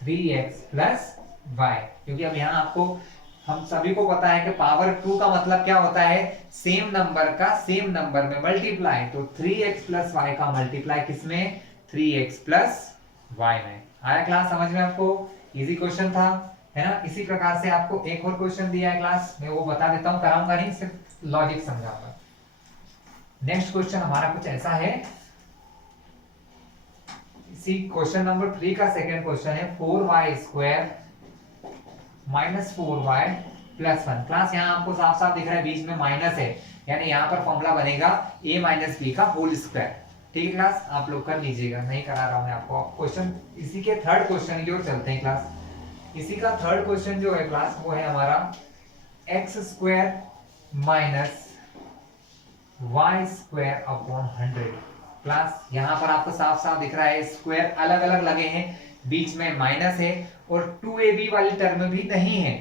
3x plus y। क्योंकि अब यहाँ आपको हम सभी को पता है कि पावर 2 का मतलब क्या होता है? सेम नंबर का सेम नंबर में मल्टीप्लाई। तो 3x प्लस y का मल्टीप्लाई किसमें? 3x प्लस y में। आया क्लास समझ में आपको? इजी क्वेश्चन था, है ना। इसी प्रकार से आपको एक और क्वेश्चन दिया है क्लास, मैं वो बता देता हूँ, कराऊंगा नहीं, सिर्फ लॉजिक समझाऊंगा। नेक्स्ट क्वेश्चन हमारा कुछ ऐसा है, इसी क्वेश्चन नंबर 3 का सेकेंड क्वेश्चन है, 4y square minus 4y +1। Class यहाँ आपको साफ साफ दिख रहा है बीच में माइनस है, यानी यहाँ पर फॉर्मूला बनेगा a माइनस बी का होल स्क्वायर। ठीक है क्लास, आप लोग कर लीजिएगा, नहीं करा रहा हूँ मैं आपको। क्वेश्चन इसी के थर्ड क्वेश्चन की ओर चलते हैं क्लास। इसी का थर्ड क्वेश्चन जो है क्लास वो है हमारा x square minus y square upon 100। Class यहाँ पर आपको साफ साफ दिख रहा है स्क्वायर अलग अलग लगे हैं, बीच में माइनस है और 2ab वाली टर्म भी नहीं है।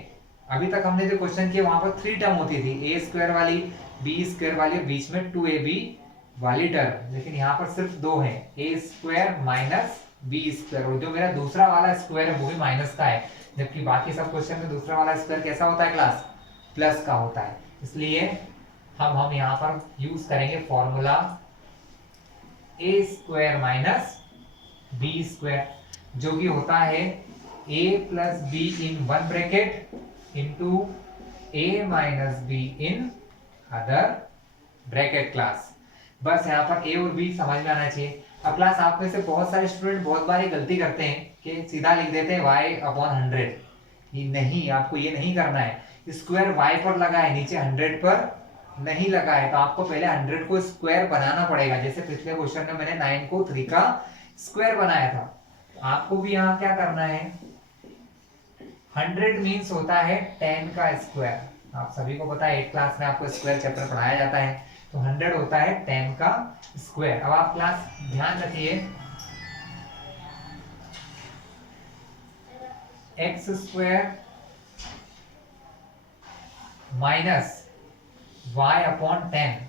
अभी तक हमने जो क्वेश्चन किया वहां पर 3 टर्म होती थी, a स्क्वायर वाली, b स्क्वायर वाली, बीच में 2ab वाली टर्म, लेकिन यहाँ पर सिर्फ 2 है, a square minus b square. और जो मेरा दूसरा वाला स्क्वायर है वो भी माइनस का है, जबकि बाकी सब क्वेश्चन में दूसरा वाला स्क्वायर कैसा होता है क्लास, प्लस का होता है। इसलिए हम यहाँ पर यूज करेंगे formula a square minus b square, जो कि होता है a plus be in one bracket into a minus be in other bracket. Class बस यहाँ पर a और b समझ में आना चाहिए। अब क्लास आप में से बहुत सारे स्टूडेंट बहुत बार ये गलती करते हैं कि सीधा लिख देते हैं y अपॉन 100। ये नहीं, आपको ये नहीं करना है, स्क्वायर y पर लगा है, नीचे 100 पर नहीं लगा है, तो आपको पहले 100 को स्क्वायर बनाना पड़ेगा। जैसे पिछले क्वेश्चन में मैंने 9 को 3 का स्क्वायर बनाया था, तो आपको भी यहाँ क्या करना है, 100 मीन्स होता है 10 का स्क्वायर। आप सभी को पता है 8 क्लास में आपको स्क्वायर चैप्टर पढ़ाया जाता है, तो 100 होता है 10 का स्क्वायर। अब आप क्लास ध्यान रखिए, x square minus y upon 10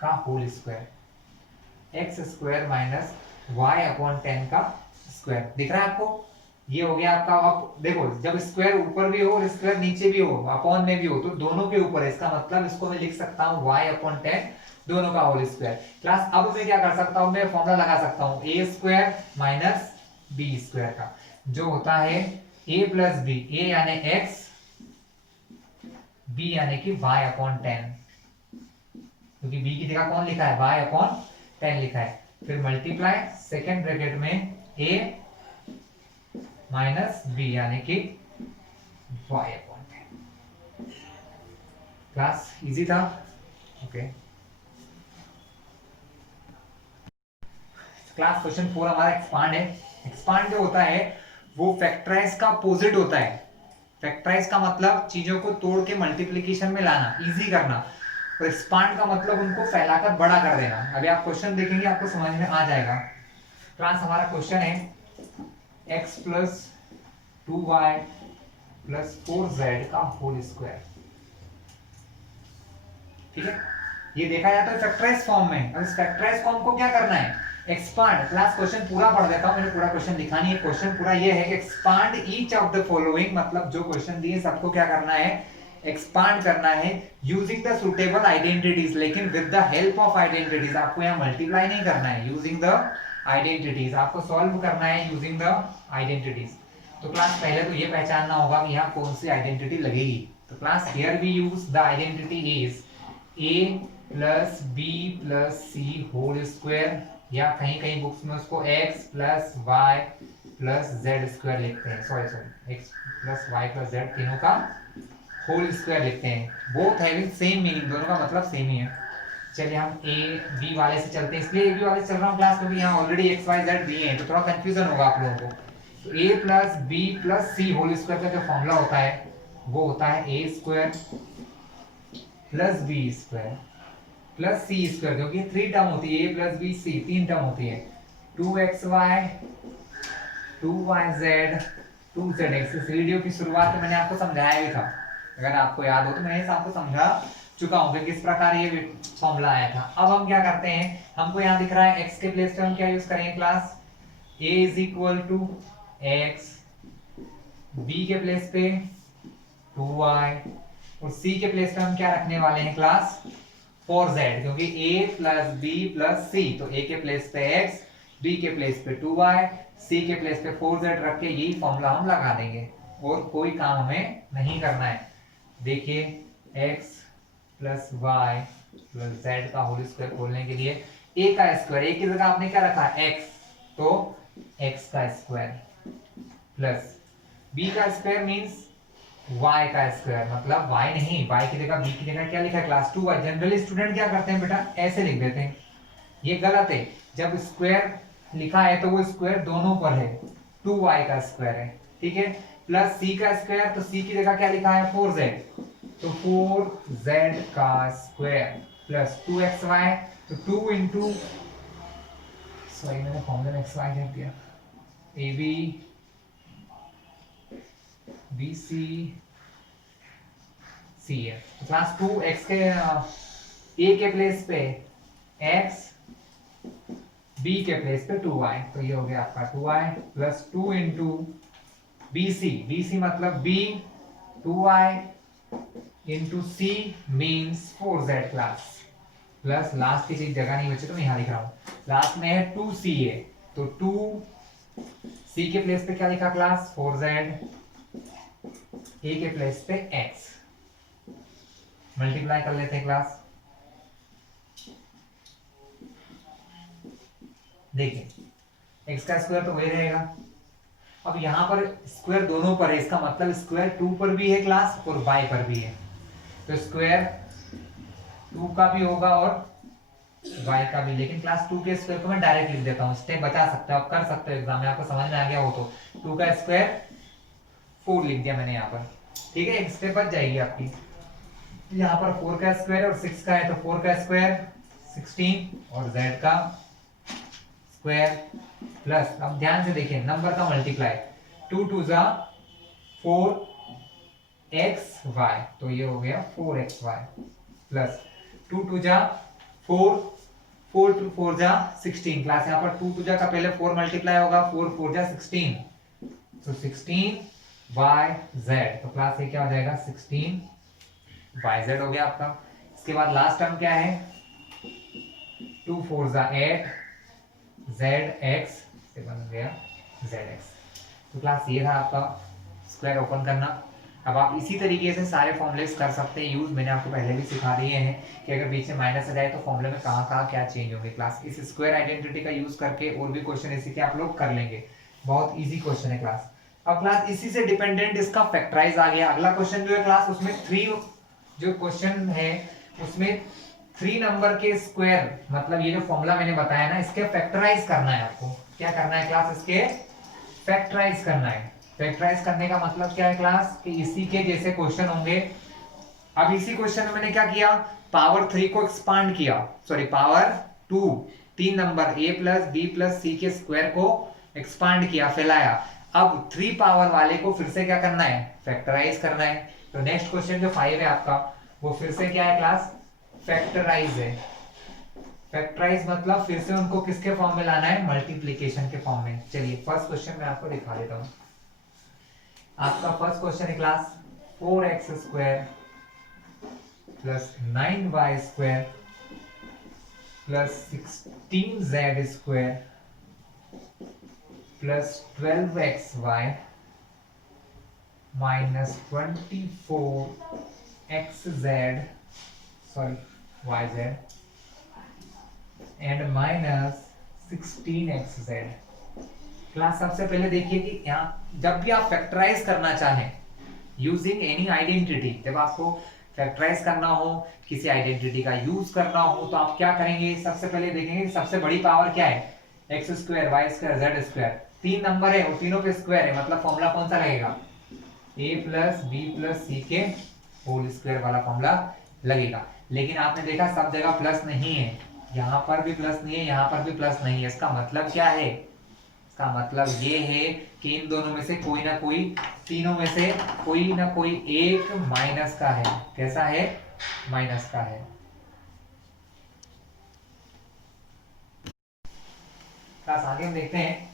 का whole square, x square minus y upon 10 का स्क्वायर। दिख रहा है आपको, ये हो गया आपका। अब देखो, जब स्क्वायर ऊपर भी हो और स्क्वायर नीचे भी हो, अपॉन में भी हो, तो दोनों के ऊपर है, इसका मतलब इसको मैं लिख सकता हूँ y अपॉन 10 दोनों का होल स्क्वायर। क्लास अब मैं क्या कर सकता हूँ, मैं फॉर्मूला लगा सकता हूँ a square minus b square का, जो होता है a प्लस बी, a यानी x, b यानी कि y अपॉन 10, क्योंकि b की जगह कौन लिखा है, y अपॉन 10 लिखा है। फिर मल्टीप्लाई सेकेंड ब्रैकेट में a माइनस b यानी कि y अपॉन 10। क्लास इजी था, ओके। क्लास क्वेश्चन 4 हमारा एक्सपांड है। एक्सपांड जो होता है वो फैक्टराइज का अपोजिट होता है। फैक्टराइज का मतलब चीजों को तोड़ के मल्टीप्लिकेशन में लाना, इजी करना, और एक्सपांड का मतलब उनको फैलाकर बड़ा कर देना। अभी आप क्वेश्चन देखेंगे आपको समझ में आ जाएगा। क्लास हमारा क्वेश्चन है x plus 2y plus 4z का होल स्क्वायर। ठीक है, ये देखा जाता है फैक्टराइज फॉर्म में। अब इस फैक्टराइज फॉर्म को क्या करना है, एक्सपांड। क्लास क्वेश्चन पूरा पढ़ देता हूं, मैंने पूरा क्वेश्चन लिखा नहीं है। क्वेश्चन पूरा ये है कि expand each of the following, मतलब जो क्वेश्चन दिए सबको क्या करना है, एक्सपांड करना है यूजिंग द सुटेबल आइडेंटिटीज, लेकिन with the help of identities. आपको यहाँ मल्टीप्लाई नहीं करना है, यूजिंग द आइडेंटिटीज आपको सॉल्व करना है यूजिंग द आइडेंटिटीज। तो क्लास पहले तो ये पहचानना होगा कि यहाँ कौन सी आइडेंटिटी लगेगी। तो class here we use the identity is a plus b plus c whole square, या कहीं कहीं बुक्स में उसको x plus y plus z square लिखते हैं, sorry x plus y plus z तीनों का होल स्क्वायर लिखते हैं। बोथ हैविंग सेम मीनिंग, दोनों का मतलब सेम ही है। चलिए हम a b वाले से चलते हैं, इसलिए a b वाले से चल रहा हूँ क्लास, क्योंकि यहाँ ऑलरेडी x y z दिए हैं, तो थोड़ा कंफ्यूजन होगा आप लोगों को। तो a plus b plus c whole square का जो फॉर्मूला होता है वो होता है a square plus b square plus c square, क्योंकि 3 टर्म होती है, a plus b c 3 term होती है, 2xy 2yz 2zx। इस वीडियो की शुरुआत में मैंने आपको समझाया भी था, अगर आपको याद हो तो मैंने आपको समझा चुका हूं कि किस प्रकार ये फॉर्मूला आया था। अब हम क्या करते हैं, हमको यहाँ दिख रहा है x के प्लेस पे हम क्या यूज करेंगे class, a is equal to x, b के प्लेस पे 2y, और c के प्लेस पे हम क्या रखने वाले हैं क्लास 4z, क्योंकि a plus b plus c, तो a के प्लेस पे x, b के प्लेस पे 2y, c के प्लेस पे 4z रख के यही फॉर्मूला हम लगा देंगे, और कोई काम हमें नहीं करना है। देखिए x plus y plus z का होल स्क्वायर खोलने के लिए a का स्क्वायर, a की जगह आपने क्या रखा x, तो x का स्क्वायर प्लस b का स्क्वायर मीन्स y का स्क्वायर, मतलब y नहीं, y की जगह b की जगह क्या लिखा है क्लास 2y। जनरली स्टूडेंट क्या करते हैं बेटा, ऐसे लिख देते हैं, ये गलत है। जब स्क्वायर लिखा है तो वो स्क्वायर दोनों पर है, 2y का स्क्वायर है, ठीक है। प्लस c का स्क्वायर, तो c की जगह क्या लिखा है 4z, तो 4z का स्क्वायर प्लस 2xy, तो 2 इंटू, सॉरी मैंने फॉर्मूले में xy लिख दिया, ab bc c है, तो क्लास 2 x के a के प्लेस पे x, b के प्लेस पे 2y, तो ये हो गया आपका 2y प्लस 2 इंटू bc मतलब b, 2y into c means 4z class, plus last की चीज जगह नहीं बची तो मैं यहाँ लिख रहा हूँ, लास्ट में है 2c है, तो 2c के प्लेस पे क्या लिखा क्लास 4z, a के प्लेस पे x, मल्टीप्लाई कर लेते हैं क्लास। देखिए x का स्क्वायर तो वही रहेगा, अब यहाँ पर स्क्वायर दोनों पर है, इसका मतलब स्क्वायर 2 पर भी है क्लास और y पर भी है, तो स्क्वायर 2 का भी होगा और y का भी, लेकिन क्लास 2 के स्क्वायर को मैं डायरेक्ट लिख देता हूँ, स्टेप बचा सकते हो आप, कर सकते हो एग्जाम में, आपको समझ में आ गया हो तो 2 का स्क्वायर 4 लिख दिया मैंने यहाँ पर, ठीक है, एक स्टेप बच जाएगी आपकी। यहाँ पर 4 का स्क्वायर और 6 का है, तो 4 का स्क्वायर 16 और z का स्क्वायर प्लस, अब ध्यान से देखिए नंबर का मल्टीप्लाई, 2 2 जा 4xy, तो ये हो गया 4xy प्लस 2 2 जा 4, 4 2 4 जा 16, क्लास यहाँ पर 2 2 जा का पहले 4 मल्टीप्लाई होगा, 4 4 जा 16, तो 16yz, तो क्लास ये क्या हो जाएगा 16yz हो गया आपका। इसके बाद लास्ट टर्म क्या है, 2 4 जा 8 zx से बन गया zx, तो क्लास ये था आपका स्क्वायर ओपन करना। अब आप इसी तरीके से सारे फॉर्मूलेस कर सकते हैं यूज, मैंने आपको पहले भी सिखा दिए हैं कि अगर बीच में माइनस आ जाए तो फॉर्मूले में कहाँ कहाँ क्या चेंज होंगे। क्लास इस स्क्वायर आइडेंटिटी का यूज करके और भी क्वेश्चन इसी के आप लोग कर लेंगे, बहुत इजी क्वेश्चन है क्लास। अब क्लास इसी से डिपेंडेंट इसका फैक्टराइज आ गया, अगला क्वेश्चन जो है क्लास उसमें 3 जो क्वेश्चन है उसमें 3 नंबर के स्क्वायर, मतलब ये जो फॉर्मूला मैंने बताया ना, इसके फैक्टराइज करना है आपको। क्या करना है क्लास, इसके फैक्टराइज करना है। फैक्टराइज करने का मतलब क्या है क्लास, कि इसी के जैसे क्वेश्चन होंगे। अब इसी क्वेश्चन में मैंने क्या किया, पावर 3 को एक्सपांड किया, sorry power 2, 3 number a plus b plus c के स्क्वायर को एक्सपांड किया, फैलाया। अब 3 पावर वाले को फिर से क्या करना है, फैक्टराइज करना है। तो नेक्स्ट क्वेश्चन जो 5 है आपका, वो फिर से क्या है क्लास, फैक्टराइज है। फैक्टराइज मतलब फिर से उनको किसके फॉर्म में लाना है, मल्टीप्लीकेशन के फॉर्म में। चलिए फर्स्ट क्वेश्चन मैं आपको दिखा देता हूं। आपका फर्स्ट क्वेश्चन है class 4x square plus 9y square plus 16z square plus 12xy minus 24xz, sorry yz and minus 16xz। Class सबसे पहले देखिए कि यहाँ जब भी आप फैक्टराइज करना चाहें यूजिंग एनी आइडेंटिटी, जब आपको फैक्टराइज करना हो, किसी आइडेंटिटी का यूज करना हो, तो आप क्या करेंगे, सबसे पहले देखेंगे सबसे बड़ी पावर क्या है, x square y square z square. 3 number है और तीनों पे स्क्वायर है, मतलब फॉर्मूला कौन सा लगेगा, a प्लस बी प्लस सी के होल स्क्वायर वाला फॉर्मूला लगेगा। लेकिन आपने देखा सब जगह प्लस नहीं है, यहाँ पर भी प्लस नहीं है, यहाँ पर भी प्लस नहीं है। इसका मतलब क्या है, इसका मतलब ये है कि इन दोनों में से कोई ना कोई, तीनों में से कोई ना कोई एक माइनस का है। कैसा है, माइनस का है। क्लास आगे हम देखते हैं,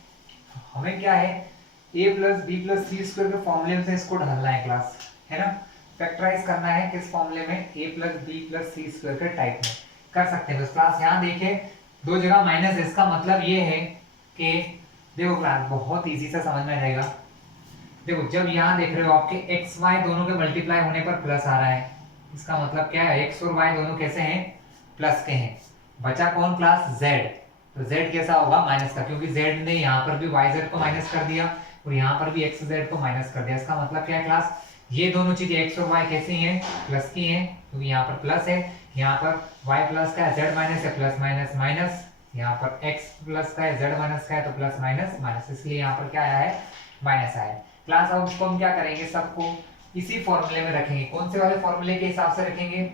हमें क्या है, a plus b plus c square के फॉर्मूले से इसको ढलना है क्लास, है ना। फैक्टराइज करना है किस फॉर्मूले में, a plus b plus c square के टाइप में कर सकते हैं। तो क्लास यहाँ देखे 2 जगह माइनस है, इसका मतलब ये है कि देखो क्लास बहुत इजी से समझ में आएगा। देखो जब यहाँ देख रहे हो आपके एक्स वाई दोनों के मल्टीप्लाई होने पर प्लस आ रहा है, इसका मतलब क्या है, एक्स और वाई दोनों कैसे हैं, प्लस के हैं। बचा कौन क्लास, जेड, तो जेड कैसा होगा, माइनस का, क्योंकि जेड ने यहाँ पर भी वाई जेड को माइनस कर दिया। और यहाँ पर भी एक्स जेड को माइनस कर दिया। इसका मतलब क्या है क्लास, ये दोनों चीजें एक्स और वाई कैसी हैं, प्लस की हैं, क्योंकि यहाँ पर प्लस है, यहाँ पर वाई प्लस का है, जेड माइनस है, प्लस माइनस माइनस, यहाँ पर एक्स प्लस का है, जेड माइनस का है, तो प्लस माइनस माइनस, इसलिए यहाँ पर क्या आया है, माइनस आया है। क्लास अब उसको हम क्या करेंगे, सबको इसी फॉर्मूले में रखेंगे। कौन से वाले फॉर्मूले के हिसाब से रखेंगे,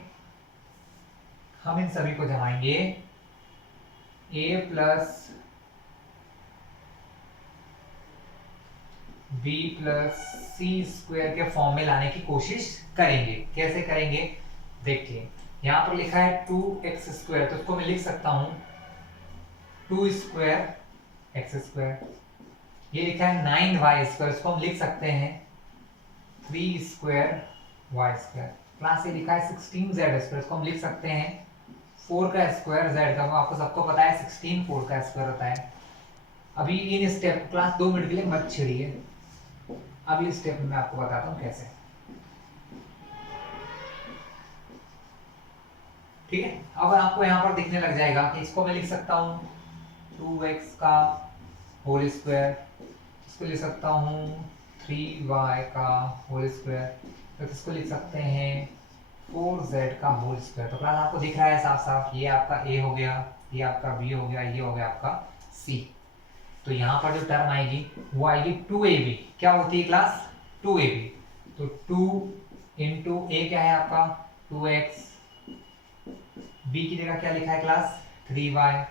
हम इन सभी को जमाएंगे a plus b plus c square के फॉर्म में लाने की कोशिश करेंगे। कैसे करेंगे देखिए, यहां पर लिखा है 2x स्क्वायर, तो इसको मैं लिख सकता हूं 2 स्क्वायर एक्स स्क्वायर। ये लिखा है 9y स्क्वायर, इसको हम लिख सकते हैं 3 स्क्वायर y स्क्वायर। क्लास ये लिखा है 16z स्क्वायर, इसको हम लिख सकते हैं 4 का स्क्वायर z का, आपको सबको पता है 16 4 का स्क्वायर होता है। अभी इन स्टेप क्लास 2 मिनट के लिए मत छिड़िए, अगली स्टेप में मैं आपको बताता हूं कैसे। ठीक है, अब आपको यहां पर दिखने लग जाएगा कि इसको मैं लिख सकता हूं 2x का होल स्क्वायर, इसको लिख सकता हूं 3y का होल स्क्वायर, तो इसको लिख सकते हैं 4z का होल स्क्वायर। तो क्लास आपको दिख रहा है साफ साफ, ये आपका a हो गया, ये आपका b हो गया, ये हो गया आपका c। तो यहाँ पर जो टर्म आएगी वो आएगी 2ab। क्या होती है क्लास, 2ab। तो 2 इंटू a क्या है आपका 2x, b की जगह क्या लिखा है क्लास 3y,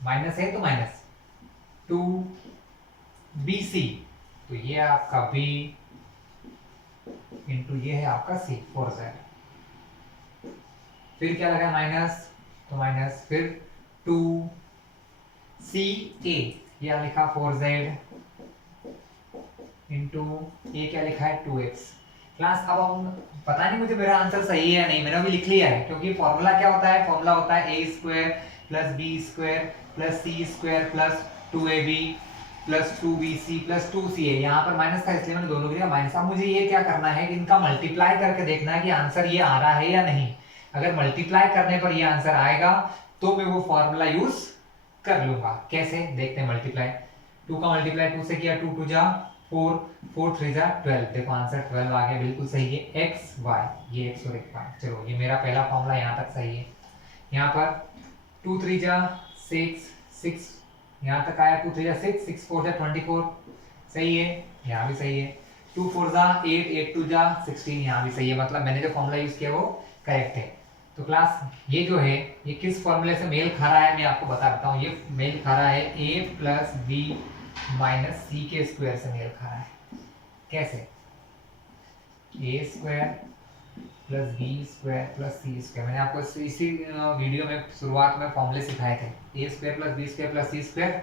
माइनस है तो माइनस 2bc, तो ये आपका b इंटू ये है आपका c 4z। फिर क्या लगा माइनस, तो माइनस, फिर 2ca, यह लिखा 4z इंटू ये क्या लिखा है 2x। क्लास अब हम पता नहीं मुझे मेरा आंसर सही है या नहीं, मैंने अभी लिख लिया है, क्योंकि फॉर्मूला क्या होता है, फॉर्मूला होता है a square plus b square plus c square plus 2ab plus 2bc plus 2ca। यहाँ पर माइनस था इसलिए मैंने दोनों के लिए माइनस। अब मुझे ये क्या करना है कि इनका मल्टीप्लाई करके देखना है कि आंसर ये आ रहा है या नहीं। अगर मल्टीप्लाई करने पर ये आंसर आएगा तो मैं वो फॉर्मूला यूज कर लूंगा। कैसे देखते हैं मल्टीप्लाई, 2 का मल्टीप्लाई 2 से किया, 2 2 जा 4, 4 3 जा 12, देखो आंसर 12 आ गया, बिल्कुल सही है। x y, ये x और एक y, चलो ये मेरा पहला फॉर्मूला यहाँ तक सही है। यहाँ पर 2 3 जा 6 6, यहाँ तक आया 2 3 जा 6 6 4 जा 24, सही है, यहाँ भी सही है। 2 4 जा 8 8 2 जा 16, यहाँ भी सही है, मतलब मैंने जो फॉर्मूला यूज किया वो करेक्ट है। तो क्लास ये जो है ये किस फॉर्मूले से मेल खा रहा है मैं आपको बता देता हूँ। ये मेल खा रहा है a plus b minus c के स्क्वायर से मेल खा रहा है। कैसे, a square plus b square plus c square, मैंने आपको इसी वीडियो में शुरुआत में फॉर्मूले सिखाए थे। a square plus b square plus c square,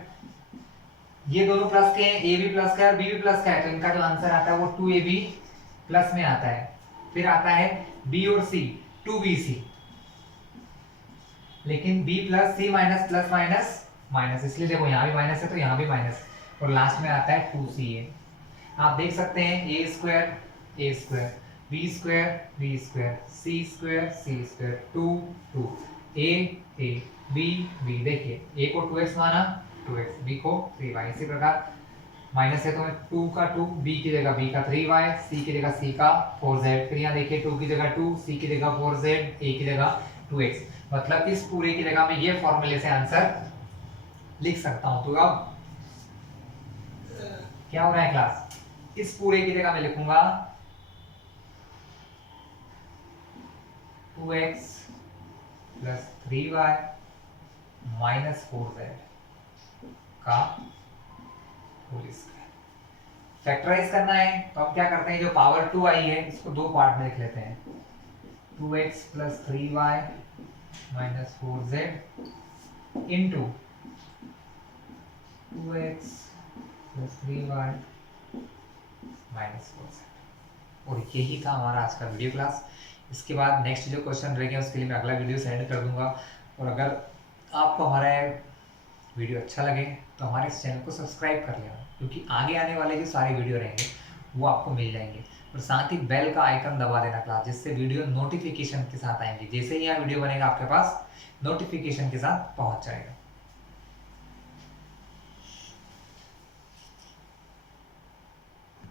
ये दोनों प्लस के हैं, a भी प्लस का है और b भी प्लस का है, तो इनका जो आंसर आता है वो 2ab प्लस में आता है। फिर आता है b और c 2bc, लेकिन b प्लस सी माइनस प्लस माइनस माइनस, इसलिए देखो यहाँ भी माइनस है तो यहाँ भी माइनस, और लास्ट में आता है 2ca। आप देख सकते हैं a square b square c square 2 2 a b, देखिए a को 2x माना 2x, b को 3y। इसी प्रकार माइनस है तो 2 का 2, b की जगह b का 3y, c की जगह c का 4z। फिर यहाँ देखिए 2 की जगह 2, c की जगह 4z, a की जगह 2x, मतलब इस पूरे की जगह में ये फॉर्मूले से आंसर लिख सकता हूं। तो अब क्या हो रहा है क्लास, इस पूरे की जगह मैं लिखूंगा 2x plus 3y minus 4z का होल स्क्वायर। फैक्टराइज करना है तो हम क्या करते हैं, जो पावर 2 आई है इसको दो पार्ट में लिख लेते हैं, 2x plus 3y minus 4z into 2x plus 3y minus 4z। और यही था हमारा आज का वीडियो क्लास। इसके बाद नेक्स्ट जो क्वेश्चन रहेंगे उसके लिए मैं अगला वीडियो सेंड कर दूंगा। और अगर आपको हमारा वीडियो अच्छा लगे तो हमारे इस चैनल को सब्सक्राइब कर लेना, क्योंकि आगे आने वाले जो सारे वीडियो रहेंगे वो आपको मिल जाएंगे। और साथ ही बेल का आइकन दबा देना क्लास, जिससे वीडियो नोटिफिकेशन के साथ आएंगे। जैसे ही यहाँ वीडियो बनेगा आपके पास नोटिफिकेशन के साथ पहुँच जाएगा।